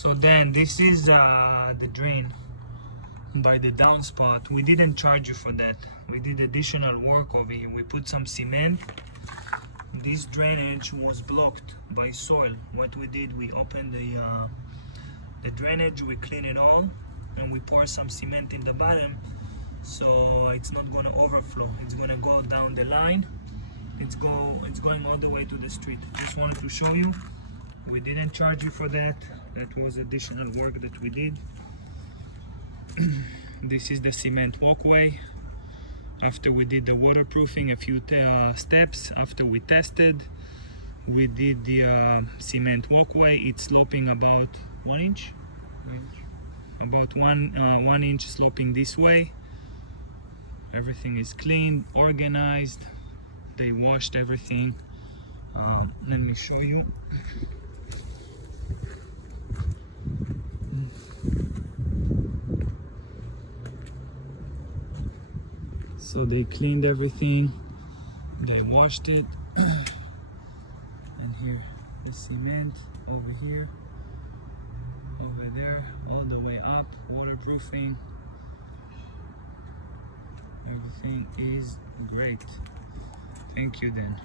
So then this is the drain by the downspout. We didn't charge you for that. We did additional work over here. We put some cement. This drainage was blocked by soil. What we did, we opened the drainage, we clean it all, and we pour some cement in the bottom, so it's not going to overflow. It's going to go down the line. It's going all the way to the street. Just wanted to show you. We didn't charge you for that. That was additional work that we did. This is the cement walkway. After we did the waterproofing, a few steps after we tested, we did the cement walkway. It's sloping about 1 inch, about 1 inch sloping this way. Everything is clean, organized. They washed everything. Let me show you. So they cleaned everything, they washed it, and here the cement over here, over there, all the way up, waterproofing. Everything is great. Thank you then.